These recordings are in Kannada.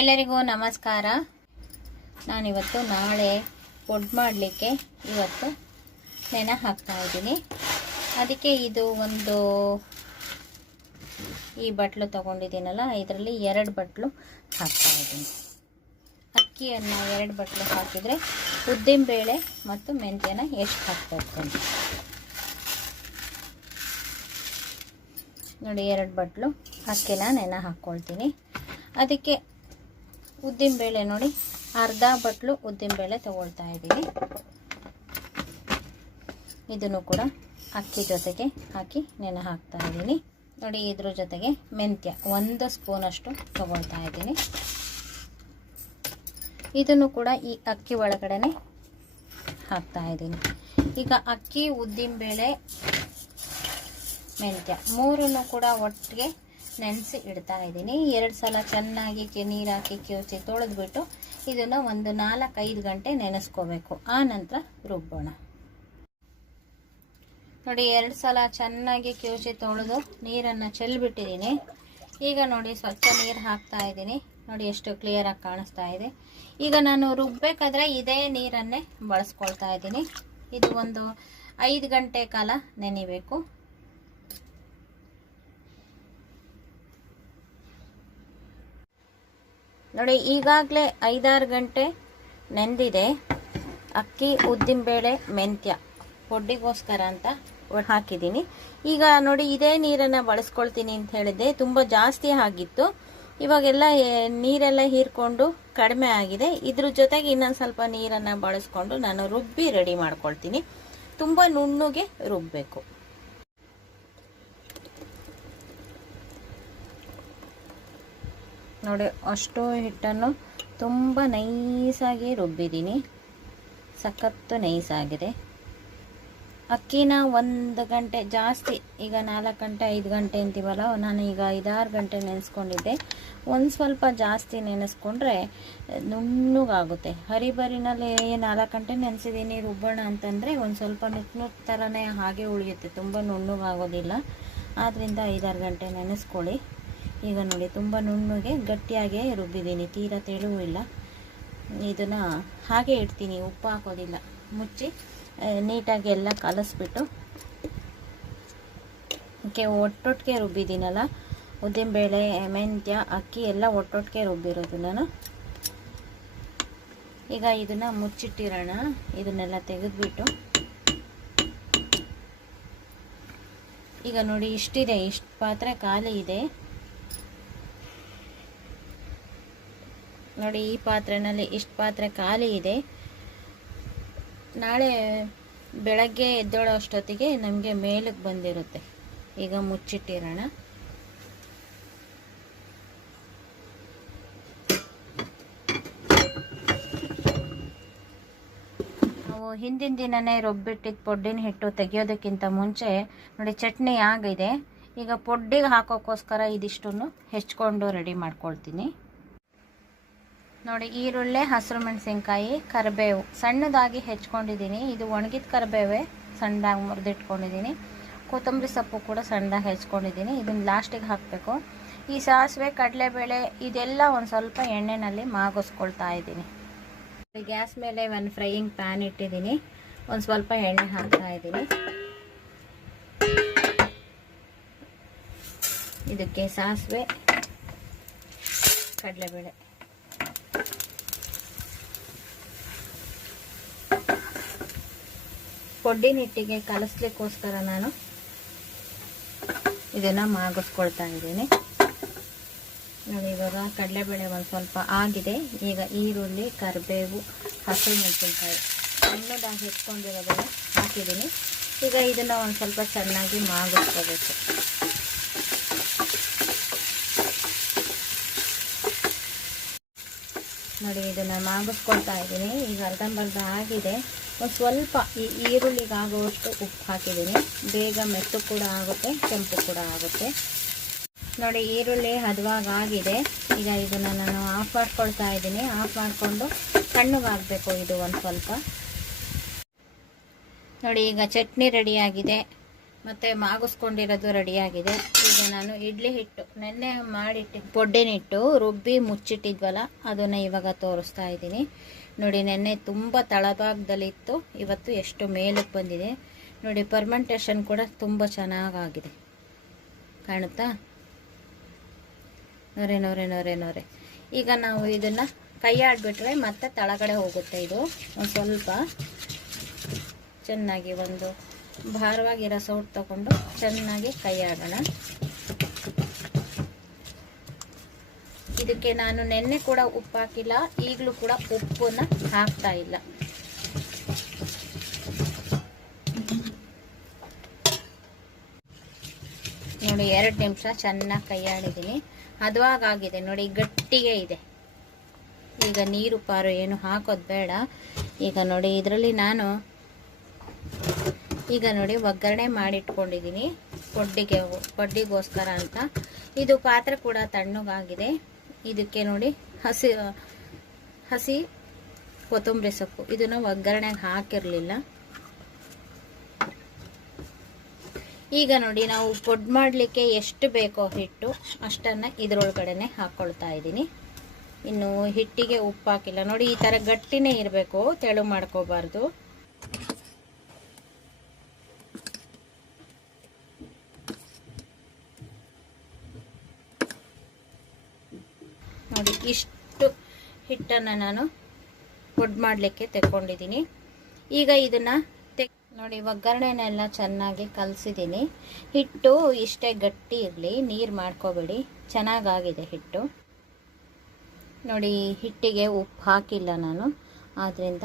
ಎಲ್ಲರಿಗೂ ನಮಸ್ಕಾರ. ನಾನಿವತ್ತು ನಾಳೆ ಪೊಡ್ ಮಾಡಲಿಕ್ಕೆ ಇವತ್ತು ನೆನೆ ಹಾಕ್ತಾ ಇದ್ದೀನಿ. ಅದಕ್ಕೆ ಇದು ಒಂದು ಈ ಬಟ್ಲು ತಗೊಂಡಿದ್ದೀನಲ್ಲ, ಇದರಲ್ಲಿ 2 ಬಟ್ಲು ಹಾಕ್ತಾ ಇದ್ದೀನಿ. ಅಕ್ಕಿಯನ್ನು 2 ಬಟ್ಲು ಹಾಕಿದರೆ ಉದ್ದಿನಬೇಳೆ ಮತ್ತು ಮೆಂತ್ಯನ ಎಷ್ಟು ಹಾಕಬೇಕು ಅಂತ ನೋಡಿ. 2 ಬಟ್ಲು ಅಕ್ಕಿನ ನೆನೆ ಹಾಕ್ಕೊಳ್ತೀನಿ. ಅದಕ್ಕೆ ಉದ್ದಿನಬೇಳೆ ನೋಡಿ, ಅರ್ಧ ಬಟ್ಲು ಉದ್ದಿನಬೇಳೆ ತಗೊಳ್ತಾ ಇದ್ದೀನಿ. ಇದನ್ನು ಕೂಡ ಅಕ್ಕಿ ಜೊತೆಗೆ ಹಾಕಿ ನೆನೆ ಹಾಕ್ತಾ ಇದ್ದೀನಿ ನೋಡಿ. ಇದ್ರ ಜೊತೆಗೆ ಮೆಂತ್ಯ 1 ಸ್ಪೂನಷ್ಟು ತಗೊಳ್ತಾ ಇದ್ದೀನಿ. ಇದನ್ನು ಕೂಡ ಈ ಅಕ್ಕಿ ಒಳಗಡೆನೆ ಹಾಕ್ತಾ ಇದ್ದೀನಿ. ಈಗ ಅಕ್ಕಿ, ಉದ್ದಿನಬೇಳೆ, ಮೆಂತ್ಯ 3 ಕೂಡ ಒಟ್ಟಿಗೆ ನೆನೆಸಿ ಇಡ್ತಾ ಇದ್ದೀನಿ. 2 ಸಲ ಚೆನ್ನಾಗಿ ನೀರು ಹಾಕಿ ಕಿವುಚಿ ತೊಳೆದ್ಬಿಟ್ಟು ಇದನ್ನು ಒಂದು 4-5 ಗಂಟೆ ನೆನೆಸ್ಕೋಬೇಕು. ಆ ನಂತರ ರುಬ್ಬೋಣ ನೋಡಿ. 2 ಸಲ ಚೆನ್ನಾಗಿ ಕಿವುಚಿ ತೊಳೆದು ನೀರನ್ನು ಚೆಲ್ಬಿಟ್ಟಿದ್ದೀನಿ. ಈಗ ನೋಡಿ ಸ್ವಚ್ಛ ನೀರು ಹಾಕ್ತಾ ಇದ್ದೀನಿ ನೋಡಿ, ಎಷ್ಟು ಕ್ಲಿಯರಾಗಿ ಕಾಣಿಸ್ತಾ ಇದೆ. ಈಗ ನಾನು ರುಬ್ಬೇಕಾದ್ರೆ ಇದೇ ನೀರನ್ನೇ ಬಳಸ್ಕೊಳ್ತಾ ಇದ್ದೀನಿ. ಇದು ಒಂದು 5 ಗಂಟೆ ಕಾಲ ನೆನೆಬೇಕು. ನೋಡಿ, ಈಗಾಗಲೇ 5-6 ಗಂಟೆ ನೆಂದಿದೆ. ಅಕ್ಕಿ, ಉದ್ದಿನಬೇಳೆ, ಮೆಂತ್ಯ ಪೊಡ್ಡಿಗೋಸ್ಕರ ಅಂತ ಹಾಕಿದ್ದೀನಿ. ಈಗ ನೋಡಿ, ಇದೇ ನೀರನ್ನು ಬಳಸ್ಕೊಳ್ತೀನಿ ಅಂತ ಹೇಳಿದ್ದೆ. ತುಂಬ ಜಾಸ್ತಿ ಆಗಿತ್ತು. ಇವಾಗೆಲ್ಲ ನೀರೆಲ್ಲ ಹೀರ್ಕೊಂಡು ಕಡಿಮೆ ಆಗಿದೆ. ಇದ್ರ ಜೊತೆಗೆ ಇನ್ನೊಂದು ಸ್ವಲ್ಪ ನೀರನ್ನು ಬಳಸ್ಕೊಂಡು ನಾನು ರುಬ್ಬಿ ರೆಡಿ ಮಾಡ್ಕೊಳ್ತೀನಿ. ತುಂಬ ನುಣ್ಣಗೆ ರುಬ್ಬಬೇಕು ನೋಡಿ. ಅಷ್ಟು ಹಿಟ್ಟನ್ನು ತುಂಬ ನೈಸಾಗಿ ರುಬ್ಬಿದ್ದೀನಿ. ಸಖತ್ತು ನೈಸಾಗಿದೆ. ಅಕ್ಕಿನ 1 ಗಂಟೆ ಜಾಸ್ತಿ, ಈಗ 4 ಗಂಟೆ 5 ಗಂಟೆ ಅಂತೀವಲ್ಲ, ನಾನು ಈಗ 5-6 ಗಂಟೆ ನೆನೆಸ್ಕೊಂಡಿದ್ದೆ. ಒಂದು ಸ್ವಲ್ಪ ಜಾಸ್ತಿ ನೆನೆಸ್ಕೊಂಡ್ರೆ ನುಣ್ಣಗಾಗುತ್ತೆ. ಹರಿಬರಿನಲ್ಲಿ 4 ಗಂಟೆ ನೆನೆಸಿದ್ದೀನಿ ರುಬ್ಬೋಣ ಅಂತಂದರೆ ಒಂದು ಸ್ವಲ್ಪ ನುಣ್ಣು ಥರನೇ ಹಾಗೆ ಉಳಿಯುತ್ತೆ, ತುಂಬ ನುಣ್ಣಗಾಗೋದಿಲ್ಲ. ಆದ್ದರಿಂದ 5-6 ಗಂಟೆ ನೆನೆಸ್ಕೊಳ್ಳಿ. ಈಗ ನೋಡಿ, ತುಂಬ ನುಣ್ಣಗೆ ಗಟ್ಟಿಯಾಗಿ ರುಬ್ಬಿದ್ದೀನಿ, ತೀರಾ ತೆಳುವೂ ಇಲ್ಲ. ಇದನ್ನು ಹಾಗೆ ಇಡ್ತೀನಿ, ಉಪ್ಪು ಹಾಕೋದಿಲ್ಲ. ಮುಚ್ಚಿ ನೀಟಾಗಿ ಎಲ್ಲ ಕಲಸ್ಬಿಟ್ಟು ಒಟ್ಟೊಟ್ಟಿಗೆ ರುಬ್ಬಿದ್ದೀನಲ್ಲ, ಉದ್ದಿನಬೇಳೆ, ಮೆಂತ್ಯ, ಅಕ್ಕಿ ಎಲ್ಲ ಒಟ್ಟೊಟ್ಟಿಗೆ ರುಬ್ಬಿರೋದು ನಾನು. ಈಗ ಇದನ್ನು ಮುಚ್ಚಿಟ್ಟಿರೋಣ. ಇದನ್ನೆಲ್ಲ ತೆಗೆದುಬಿಟ್ಟು ಈಗ ನೋಡಿ, ಇಷ್ಟಿದೆ, ಇಷ್ಟು ಪಾತ್ರೆ ಖಾಲಿ ಇದೆ ನೋಡಿ. ಈ ಪಾತ್ರೆನಲ್ಲಿ ಇಷ್ಟು ಪಾತ್ರೆ ಖಾಲಿ ಇದೆ. ನಾಳೆ ಬೆಳಗ್ಗೆ ಎದ್ದೇಳೋ ಅಷ್ಟೊತ್ತಿಗೆ ನಮಗೆ ಮೇಲಕ್ಕೆ ಬಂದಿರುತ್ತೆ. ಈಗ ಮುಚ್ಚಿಟ್ಟಿರೋಣ. ನಾವು ಹಿಂದಿನ ದಿನನೇ ರುಬ್ಬಿಟ್ಟಿದ್ದ ಪೊಡ್ಡಿನ ಹಿಟ್ಟು ತೆಗೆಯೋದಕ್ಕಿಂತ ಮುಂಚೆ ನೋಡಿ, ಚಟ್ನಿ ಆಗಿದೆ. ಈಗ ಪೊಡ್ಡಿಗೆ ಹಾಕೋಕ್ಕೋಸ್ಕರ ಇದಿಷ್ಟನ್ನು ಹೆಚ್ಕೊಂಡು ರೆಡಿ ಮಾಡ್ಕೊಳ್ತೀನಿ ನೋಡಿ. ಈರುಳ್ಳಿ, ಹಸಿರು ಮೆಣಸಿನ್ಕಾಯಿ, ಕರಿಬೇವು ಸಣ್ಣದಾಗಿ ಹೆಚ್ಕೊಂಡಿದ್ದೀನಿ. ಇದು ಒಣಗಿದ ಕರಿಬೇವೇ ಸಣ್ಣದಾಗಿ ಮುರಿದಿಟ್ಕೊಂಡಿದ್ದೀನಿ. ಕೊತ್ತಂಬರಿ ಸೊಪ್ಪು ಕೂಡ ಸಣ್ಣದಾಗಿ ಹೆಚ್ಕೊಂಡಿದ್ದೀನಿ. ಇದನ್ನು ಲಾಸ್ಟಿಗೆ ಹಾಕಬೇಕು. ಈ ಸಾಸಿವೆ, ಕಡಲೆಬೇಳೆ ಇದೆಲ್ಲ ಒಂದು ಸ್ವಲ್ಪ ಎಣ್ಣೆಯಲ್ಲಿ ಮಾಗಿಸ್ಕೊಳ್ತಾ ಇದ್ದೀನಿ. ಗ್ಯಾಸ್ ಮೇಲೆ ಒಂದು ಫ್ರೈಯಿಂಗ್ ಪ್ಯಾನ್ ಇಟ್ಟಿದ್ದೀನಿ. ಒಂದು ಸ್ವಲ್ಪ ಎಣ್ಣೆ ಹಾಕ್ತಾ ಇದ್ದೀನಿ. ಇದಕ್ಕೆ ಸಾಸಿವೆ, ಕಡಲೆಬೇಳೆ, ಪೊಡ್ಡಿನ ಹಿಟ್ಟಿಗೆ ಕಲಸ್ಲಿಕ್ಕೋಸ್ಕರ ನಾನು ಇದನ್ನು ಮಾಗಿಸ್ಕೊಳ್ತಾ ಇದ್ದೀನಿ ನೋಡಿ. ಇವಾಗ ಕಡಲೆಬೇಳೆ ಒಂದು ಸ್ವಲ್ಪ ಆಗಿದೆ. ಈಗ ಈರುಳ್ಳಿ, ಕರಿಬೇವು, ಹಸಿರು ಮೆಣಸಿನ್ಕಾಯಿ ಸಣ್ಣದಾಗಿ ಹೆಚ್ಕೊಂಡಿರೋದನ್ನು ಹಾಕಿದ್ದೀನಿ. ಈಗ ಇದನ್ನು ಒಂದು ಸ್ವಲ್ಪ ಚೆನ್ನಾಗಿ ಮಾಗಿಸ್ಕೋಬೇಕು ನೋಡಿ. ಇದನ್ನು ಮಾಗಿಸ್ಕೊಳ್ತಾ ಇದ್ದೀನಿ. ಈಗ ಅರ್ಧಂಬರ್ಧ ಆಗಿದೆ. ಒಂದು ಸ್ವಲ್ಪ ಈ ಈರುಳ್ಳಿಗೆ ಆಗುವಷ್ಟು ಉಪ್ಪು ಹಾಕಿದ್ದೀನಿ. ಬೇಗ ಮೆತ್ತು ಕೂಡ ಆಗುತ್ತೆ, ಕೆಂಪು ಕೂಡ ಆಗುತ್ತೆ ನೋಡಿ. ಈರುಳ್ಳಿ ಹದವಾಗಿದೆ. ಈಗ ಇದನ್ನು ನಾನು ಆಫ್ ಮಾಡ್ಕೊಳ್ತಾ ಇದ್ದೀನಿ. ಆಫ್ ಮಾಡಿಕೊಂಡು ತಣ್ಣಗಾಗಬೇಕು ಇದು ಒಂದು ಸ್ವಲ್ಪ ನೋಡಿ. ಈಗ ಚಟ್ನಿ ರೆಡಿಯಾಗಿದೆ. ಮತ್ತು ಮಾಗಿಸ್ಕೊಂಡಿರೋದು ರೆಡಿಯಾಗಿದೆ. ಈಗ ನಾನು ಇಡ್ಲಿ ಹಿಟ್ಟು ನೆನ್ನೆ ಪೊಡ್ಡೆನಿಟ್ಟು ರುಬ್ಬಿ ಮುಚ್ಚಿಟ್ಟಿದ್ವಲ್ಲ ಅದನ್ನು ಇವಾಗ ತೋರಿಸ್ತಾ ಇದ್ದೀನಿ ನೋಡಿ. ನೆನ್ನೆ ತುಂಬ ತಳಭಾಗದಲ್ಲಿತ್ತು, ಇವತ್ತು ಎಷ್ಟು ಮೇಲಕ್ಕೆ ಬಂದಿದೆ ನೋಡಿ. ಪರ್ಮೆಂಟೇಷನ್ ಕೂಡ ತುಂಬ ಚೆನ್ನಾಗಾಗಿದೆ, ಕಾಣುತ್ತಾ? ನೋರೆ. ಈಗ ನಾವು ಇದನ್ನು ಕೈ ಆಡಿಬಿಟ್ರೆ ಮತ್ತೆ ತಳಗಡೆ ಹೋಗುತ್ತೆ. ಇದು ಒಂದು ಸ್ವಲ್ಪ ಚೆನ್ನಾಗಿ ಒಂದು ಭಾರವಾಗಿರೋ ಸೌಟ್ ತಗೊಂಡು ಚೆನ್ನಾಗಿ ಕೈ ಆಡೋಣ. ಇದಕ್ಕೆ ನಾನು ನೆನ್ನೆ ಕೂಡ ಉಪ್ಪು ಹಾಕಿಲ್ಲ, ಈಗಲೂ ಕೂಡ ಉಪ್ಪನ್ನು ಹಾಕ್ತಾ ಇಲ್ಲ. ನೋಡಿ 2 ನಿಮಿಷ ಚೆನ್ನಾಗಿ ಕೈ ಆಡಿದ್ದೀನಿ. ಹದವಾಗಿದೆ ನೋಡಿ, ಗಟ್ಟಿಗೆ ಇದೆ. ಈಗ ನೀರು ಪಾರು ಏನು ಹಾಕೋದು ಬೇಡ. ಈಗ ನೋಡಿ ಇದರಲ್ಲಿ ನಾನು ಈಗ ನೋಡಿ ಒಗ್ಗರಣೆ ಮಾಡಿಟ್ಕೊಂಡಿದ್ದೀನಿ ಪಡ್ಡಿಗೋಸ್ಕರ ಅಂತ. ಇದು ಪಾತ್ರೆ ಕೂಡ ತಣ್ಣಗಾಗಿದೆ. ಇದಕ್ಕೆ ನೋಡಿ ಹಸಿ ಕೊತ್ತಂಬರಿ ಸೊಪ್ಪು, ಇದನ್ನು ಒಗ್ಗರಣೆಗೆ ಹಾಕಿರಲಿಲ್ಲ. ಈಗ ನೋಡಿ ನಾವು ಪೊಡ್ ಮಾಡಲಿಕ್ಕೆ ಎಷ್ಟು ಬೇಕೋ ಹಿಟ್ಟು ಅಷ್ಟನ್ನು ಇದರೊಳಗಡೆ ಹಾಕ್ಕೊಳ್ತಾ ಇದ್ದೀನಿ. ಇನ್ನು ಹಿಟ್ಟಿಗೆ ಉಪ್ಪು ಹಾಕಿಲ್ಲ ನೋಡಿ. ಈ ಥರ ಗಟ್ಟಿನೇ ಇರಬೇಕು, ತೆಳು ಮಾಡ್ಕೋಬಾರ್ದು. ನೋಡಿ ಇಷ್ಟು ಹಿಟ್ಟನ್ನು ನಾನು ಪೊಡ್ ಮಾಡಲಿಕ್ಕೆ ತೆಕ್ಕೊಂಡಿದ್ದೀನಿ. ಈಗ ಇದನ್ನು ನೋಡಿ ಒಗ್ಗರಣೆನೆಲ್ಲ ಚೆನ್ನಾಗಿ ಕಲಸಿದ್ದೀನಿ. ಹಿಟ್ಟು ಇಷ್ಟೇ ಗಟ್ಟಿ ಇರಲಿ, ನೀರು ಮಾಡ್ಕೋಬೇಡಿ. ಚೆನ್ನಾಗಾಗಿದೆ ಹಿಟ್ಟು ನೋಡಿ. ಹಿಟ್ಟಿಗೆ ಉಪ್ಪು ಹಾಕಿಲ್ಲ ನಾನು, ಆದ್ದರಿಂದ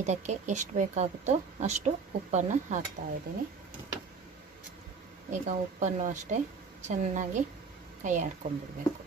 ಇದಕ್ಕೆ ಎಷ್ಟು ಬೇಕಾಗುತ್ತೋ ಅಷ್ಟು ಉಪ್ಪನ್ನು ಹಾಕ್ತಾ ಇದ್ದೀನಿ. ಈಗ ಉಪ್ಪನ್ನು ಅಷ್ಟೇ ಚೆನ್ನಾಗಿ ಕೈ ಆಡ್ಕೊಂಡ್ಬಿಡ್ಬೇಕು.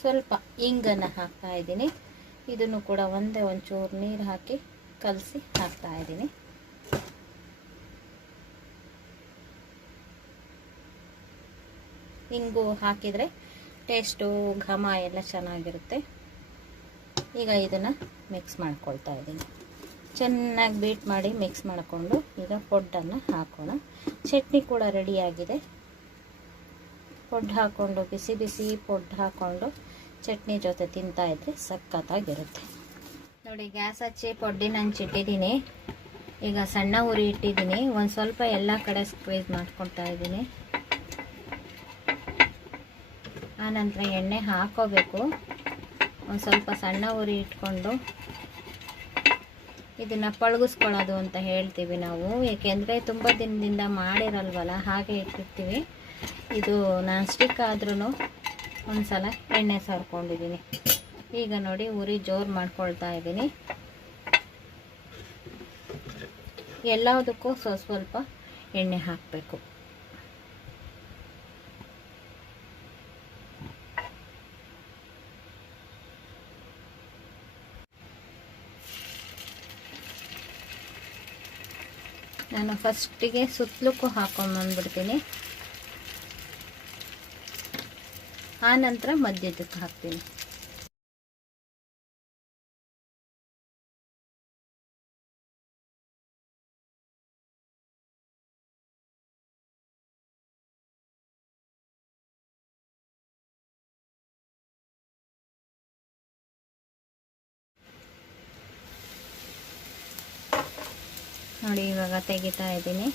ಸ್ವಲ್ಪ ಇಂಗನ್ನು ಹಾಕ್ತಾ ಇದ್ದೀನಿ. ಇದನ್ನು ಕೂಡ ಒಂಚೂರು ನೀರು ಹಾಕಿ ಕಲಸಿ ಹಾಕ್ತಾ ಇದ್ದೀನಿ. ಇಂಗು ಹಾಕಿದರೆ ಟೇಸ್ಟು ಘಮ ಎಲ್ಲ ಚೆನ್ನಾಗಿರುತ್ತೆ. ಈಗ ಇದನ್ನು ಮಿಕ್ಸ್ ಮಾಡ್ಕೊಳ್ತಾ ಇದ್ದೀನಿ. ಚೆನ್ನಾಗಿ ಬೀಟ್ ಮಾಡಿ ಮಿಕ್ಸ್ ಮಾಡಿಕೊಂಡು ಈಗ ಪೊಡ್ಡನ್ನು ಹಾಕೋಣ. ಚಟ್ನಿ ಕೂಡ ರೆಡಿಯಾಗಿದೆ. ಪೊಡ್ಡು ಹಾಕ್ಕೊಂಡು ಬಿಸಿ ಬಿಸಿ ಪೊಡ್ಡು ಹಾಕ್ಕೊಂಡು ಚಟ್ನಿ ಜೊತೆ ತಿಂತಾಯಿದ್ರೆ ಸಖತ್ತಾಗಿರುತ್ತೆ ನೋಡಿ. ಗ್ಯಾಸ್ ಹಚ್ಚಿ ಪೊಡ್ಡಿನ ಹಂಚಿಟ್ಟಿದ್ದೀನಿ. ಈಗ ಸಣ್ಣ ಉರಿ ಇಟ್ಟಿದ್ದೀನಿ. ಒಂದು ಸ್ವಲ್ಪ ಎಲ್ಲ ಕಡೆ ಸ್ಕ್ವೀಸ್ ಮಾಡ್ಕೊಳ್ತಾ ಇದ್ದೀನಿ. ಆನಂತರ ಎಣ್ಣೆ ಹಾಕೋಬೇಕು. ಒಂದು ಸ್ವಲ್ಪ ಸಣ್ಣ ಉರಿ ಇಟ್ಕೊಂಡು ಇದನ್ನು ಪಳಗಿಸ್ಕೊಳ್ಳೋದು ಅಂತ ಹೇಳ್ತೀವಿ ನಾವು. ಏಕೆಂದರೆ ತುಂಬ ದಿನದಿಂದ ಮಾಡಿರಲ್ವಲ್ಲ, ಹಾಗೆ ಇಟ್ಟಿರ್ತೀವಿ. ಇದು ನಾನ್ ಸ್ಟಿಕ್ ಆದ್ರೂ ಒಂದು ಸಲ ಎಣ್ಣೆ ಸರ್ಕೊಂಡಿದ್ದೀನಿ. ಈಗ ನೋಡಿ ಉರಿ ಜೋರು ಮಾಡ್ಕೊಳ್ತಾ ಇದ್ದೀನಿ. ಎಲ್ಲದಕ್ಕೂ ಸ್ವಲ್ಪ ಎಣ್ಣೆ ಹಾಕಬೇಕು. ನಾನು ಫಸ್ಟಿಗೆ ಸುತ್ತಲಕ್ಕೂ ಹಾಕೊಂಡ್ಬಂದ್ಬಿಡ್ತೀನಿ, ಆನಂತರ ಮಧ್ಯದಕ್ಕೆ ಹಾಕ್ತೀನಿ. ನೋಡಿ ಇವಾಗ ತೆಗಿತಾ ಇದ್ದೀನಿ.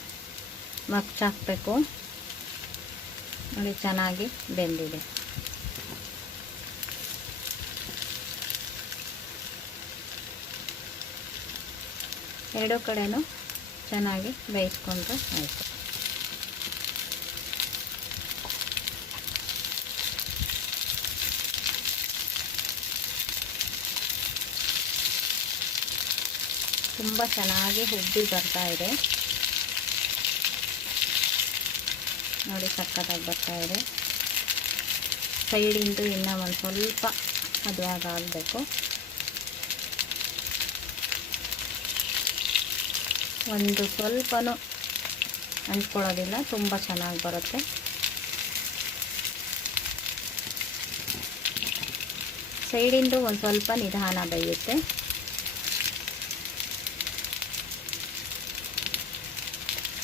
ಮಗ್ಚಾಕಬೇಕು ನೋಡಿ, ಚೆನ್ನಾಗಿ ಬೆಂದಿದೆ. ಎರಡು ಕಡೆನೂ ಚೆನ್ನಾಗಿ ಬೇಯಿಸ್ಕೊಂಡ್ರೆ ಆಯಿತು. ತುಂಬ ಚೆನ್ನಾಗಿ ಹುಬ್ಬಿ ಬರ್ತಾ ಇದೆ ನೋಡಿ, ಸಕ್ಕತ್ತಾಗಿ ಬರ್ತಾ ಇದೆ. ಸೈಡಿಂದು ಇನ್ನೂ ಒಂದು ಸ್ವಲ್ಪ ಹದವಾಗಿ ಆಗಬೇಕು. ಒಂದು ಸ್ವಲ್ಪನೂ ಅಂಟ್ಕೊಳ್ಳೋದಿಲ್ಲ, ತುಂಬ ಚೆನ್ನಾಗಿ ಬರುತ್ತೆ. ಸೈಡಿಂದು ಒಂದು ಸ್ವಲ್ಪ ನಿಧಾನ ಬೇಯುತ್ತೆ.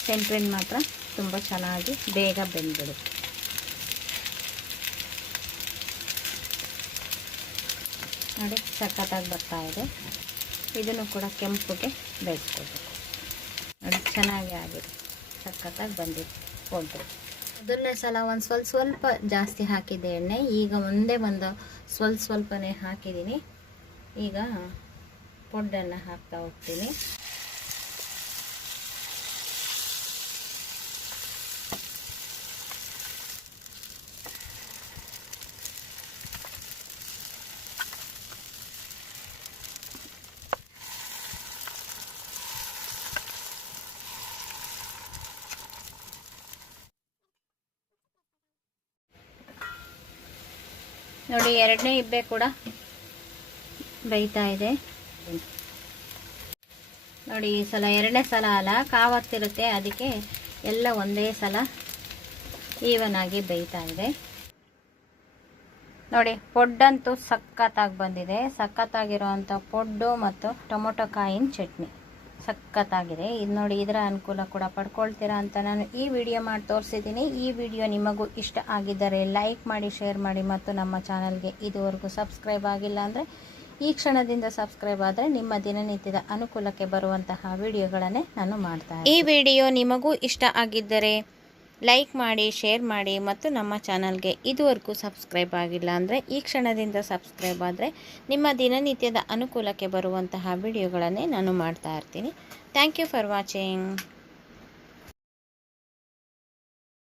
ಸೆಂಟ್ರಿನ್ ಮಾತ್ರ ತುಂಬ ಚೆನ್ನಾಗಿ ಬೇಗ ಬೆಂದ್ಬಿಡುತ್ತೆ. ನೋಡಿ ಸಖತ್ತಾಗಿ ಬರ್ತಾ ಇದೆ. ಇದನ್ನು ಕೂಡ ಕೆಂಪುಗೆ ಬೇಯಿಸ್ಕೊಳ್ಬೇಕು. ನೋಡಿ ಚೆನ್ನಾಗಿ ಆಗಿದೆ, ಸಖತ್ತಾಗಿ ಬಂದಿದೆ ಪೊಡ್ಡು. ಮೊದಲನೇ ಸಲ ಒಂದು ಸ್ವಲ್ಪ ಜಾಸ್ತಿ ಹಾಕಿದ್ದೆ ಎಣ್ಣೆ, ಈಗ ಒಂದೇ ಒಂದು ಸ್ವಲ್ಪನೇ ಹಾಕಿದ್ದೀನಿ. ಈಗ ಪೊಡ್ಡನ್ನು ಹಾಕ್ತಾ ಹೋಗ್ತೀನಿ. ನೋಡಿ ಎರಡನೇ ಇಬ್ಬೆ ಕೂಡ ಬೇಯ್ತಾ ಇದೆ. ನೋಡಿ ಈ ಸಲ ಎರಡನೇ ಸಲ ಅಲ್ಲ, ಕಾವಾಗ್ತಿರುತ್ತೆ, ಅದಕ್ಕೆ ಎಲ್ಲ ಒಂದೇ ಸಲ ಈವನ್ ಆಗಿ ಬೇಯ್ತಾ ಇದೆ. ನೋಡಿ ಪೊಡ್ಡಂತೂ ಸಖತ್ತಾಗಿ ಬಂದಿದೆ. ಸಖತ್ತಾಗಿರೋವಂಥ ಪೊಡ್ಡು ಮತ್ತು ಟೊಮೊಟೊ ಕಾಯಿನ ಚಟ್ನಿ ಸಖತ್ತಾಗಿದೆ. ಇದು ನೋಡಿ, ಇದರ ಅನುಕೂಲ ಕೂಡ ಪಡ್ಕೊಳ್ತೀರಾ ಅಂತ ನಾನು ಈ ವಿಡಿಯೋ ಮಾಡಿ ತೋರಿಸಿದ್ದೀನಿ. ಈ ವಿಡಿಯೋ ನಿಮಗೂ ಇಷ್ಟ ಆಗಿದ್ದರೆ ಲೈಕ್ ಮಾಡಿ, ಶೇರ್ ಮಾಡಿ ಮತ್ತು ನಮ್ಮ ಚಾನಲ್ಗೆ ಇದುವರೆಗೂ ಸಬ್ಸ್ಕ್ರೈಬ್ ಆಗಿಲ್ಲ ಅಂದರೆ ಈ ಕ್ಷಣದಿಂದ ಸಬ್ಸ್ಕ್ರೈಬ್ ಆದರೆ ನಿಮ್ಮ ದಿನನಿತ್ಯದ ಅನುಕೂಲಕ್ಕೆ ಬರುವಂತಹ ವಿಡಿಯೋಗಳನ್ನೇ ನಾನು ಮಾಡ್ತಾ ಇದ್ದೀನಿ. ಈ ವಿಡಿಯೋ ನಿಮಗೂ ಇಷ್ಟ ಆಗಿದ್ದರೆ ಲೈಕ್ ಮಾಡಿ, ಶೇರ್ ಮಾಡಿ ಮತ್ತು ನಮ್ಮ ಚಾನಲ್ಗೆ ಇದುವರೆಗೂ ಸಬ್ಸ್ಕ್ರೈಬ್ ಆಗಿಲ್ಲ ಅಂದರೆ ಈ ಕ್ಷಣದಿಂದ ಸಬ್ಸ್ಕ್ರೈಬ್ ಆದರೆ ನಿಮ್ಮ ದಿನನಿತ್ಯದ ಅನುಕೂಲಕ್ಕೆ ಬರುವಂತಹ ವಿಡಿಯೋಗಳನ್ನೇ ನಾನು ಮಾಡ್ತಾ ಇರ್ತೀನಿ. Thank you for watching.